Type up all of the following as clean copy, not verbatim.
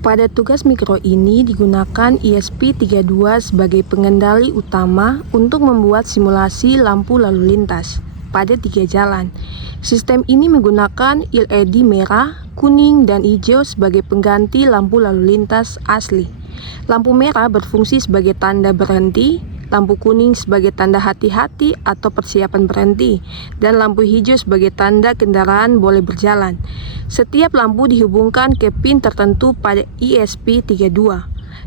Pada tugas mikro ini digunakan ESP32 sebagai pengendali utama untuk membuat simulasi lampu lalu lintas pada 3 jalan. Sistem ini menggunakan LED merah, kuning, dan hijau sebagai pengganti lampu lalu lintas asli. Lampu merah berfungsi sebagai tanda berhenti, lampu kuning sebagai tanda hati-hati atau persiapan berhenti, dan lampu hijau sebagai tanda kendaraan boleh berjalan. Setiap lampu dihubungkan ke pin tertentu pada ESP32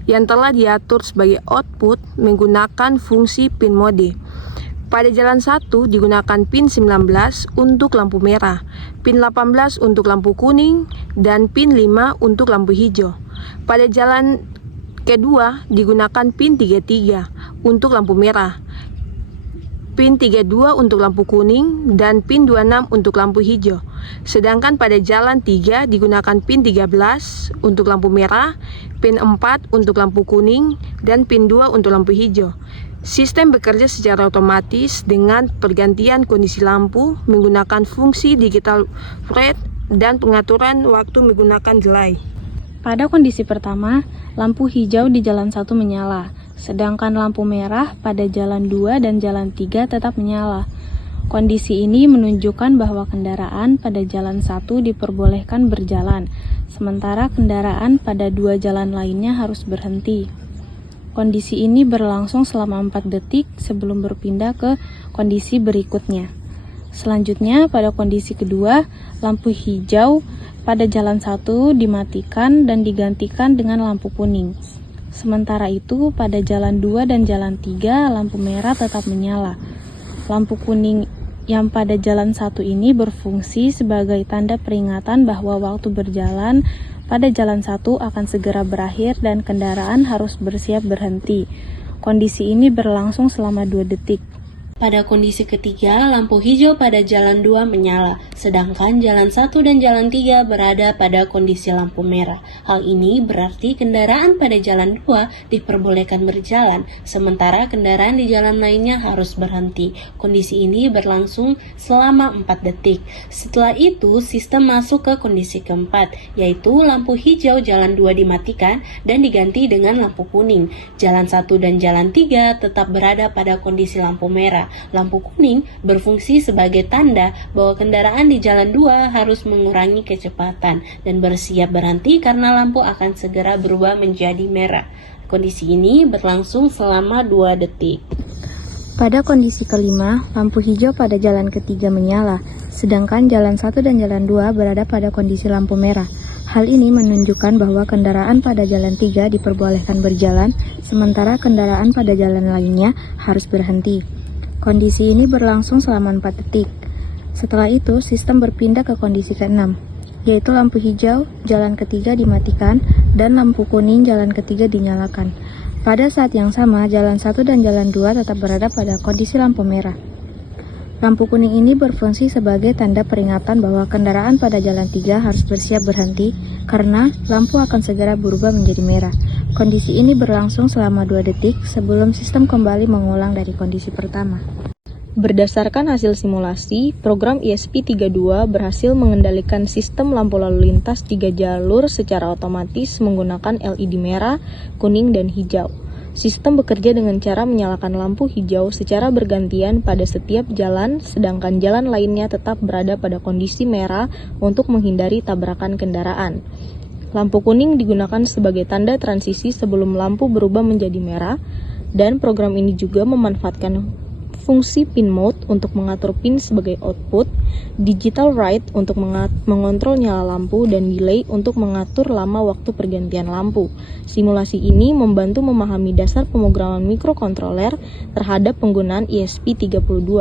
yang telah diatur sebagai output menggunakan fungsi pin mode. Pada jalan 1 digunakan pin 19 untuk lampu merah, pin 18 untuk lampu kuning, dan pin 5 untuk lampu hijau. Pada jalan kedua digunakan pin 33 untuk lampu merah, pin 32 untuk lampu kuning, dan pin 26 untuk lampu hijau. Sedangkan pada jalan 3 digunakan pin 13 untuk lampu merah, pin 4 untuk lampu kuning, dan pin 2 untuk lampu hijau. Sistem bekerja secara otomatis dengan pergantian kondisi lampu menggunakan fungsi digital red dan pengaturan waktu menggunakan delay. Pada kondisi pertama, lampu hijau di jalan 1 menyala, sedangkan lampu merah pada jalan 2 dan jalan 3 tetap menyala. Kondisi ini menunjukkan bahwa kendaraan pada jalan 1 diperbolehkan berjalan, sementara kendaraan pada 2 jalan lainnya harus berhenti. Kondisi ini berlangsung selama 4 detik sebelum berpindah ke kondisi berikutnya. Selanjutnya, pada kondisi kedua, lampu hijau pada jalan 1 dimatikan dan digantikan dengan lampu kuning. Sementara itu, pada jalan 2 dan jalan 3, lampu merah tetap menyala. Lampu kuning yang pada jalan 1 ini berfungsi sebagai tanda peringatan bahwa waktu berjalan pada jalan 1 akan segera berakhir dan kendaraan harus bersiap berhenti. Kondisi ini berlangsung selama 2 detik. Pada kondisi ketiga, lampu hijau pada jalan 2 menyala, sedangkan jalan 1 dan jalan 3 berada pada kondisi lampu merah. Hal ini berarti kendaraan pada jalan 2 diperbolehkan berjalan, sementara kendaraan di jalan lainnya harus berhenti. Kondisi ini berlangsung selama 4 detik. Setelah itu, sistem masuk ke kondisi keempat, yaitu lampu hijau jalan 2 dimatikan dan diganti dengan lampu kuning. Jalan 1 dan jalan 3 tetap berada pada kondisi lampu merah. Lampu kuning berfungsi sebagai tanda bahwa kendaraan di jalan 2 harus mengurangi kecepatan dan bersiap berhenti karena lampu akan segera berubah menjadi merah. Kondisi ini berlangsung selama 2 detik. Pada kondisi kelima, lampu hijau pada jalan ketiga menyala, sedangkan jalan 1 dan jalan 2 berada pada kondisi lampu merah. Hal ini menunjukkan bahwa kendaraan pada jalan 3 diperbolehkan berjalan, sementara kendaraan pada jalan lainnya harus berhenti. Kondisi ini berlangsung selama 4 detik. Setelah itu, sistem berpindah ke kondisi ke-6, yaitu lampu hijau jalan ketiga dimatikan dan lampu kuning jalan ketiga dinyalakan. Pada saat yang sama, jalan 1 dan jalan 2 tetap berada pada kondisi lampu merah. Lampu kuning ini berfungsi sebagai tanda peringatan bahwa kendaraan pada jalan 3 harus bersiap berhenti karena lampu akan segera berubah menjadi merah. Kondisi ini berlangsung selama 2 detik sebelum sistem kembali mengulang dari kondisi pertama. Berdasarkan hasil simulasi, program ESP32 berhasil mengendalikan sistem lampu lalu lintas 3 jalur secara otomatis menggunakan LED merah, kuning, dan hijau. Sistem bekerja dengan cara menyalakan lampu hijau secara bergantian pada setiap jalan, sedangkan jalan lainnya tetap berada pada kondisi merah untuk menghindari tabrakan kendaraan. Lampu kuning digunakan sebagai tanda transisi sebelum lampu berubah menjadi merah, dan program ini juga memanfaatkan fungsi pin mode untuk mengatur pin sebagai output, digital write untuk mengontrol nyala lampu, dan delay untuk mengatur lama waktu pergantian lampu. Simulasi ini membantu memahami dasar pemrograman mikrokontroler terhadap penggunaan ESP32,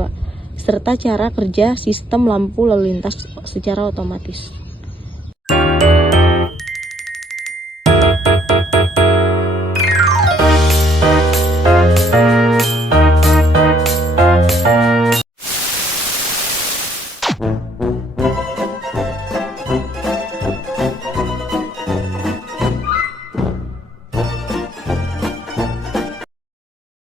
serta cara kerja sistem lampu lalu lintas secara otomatis.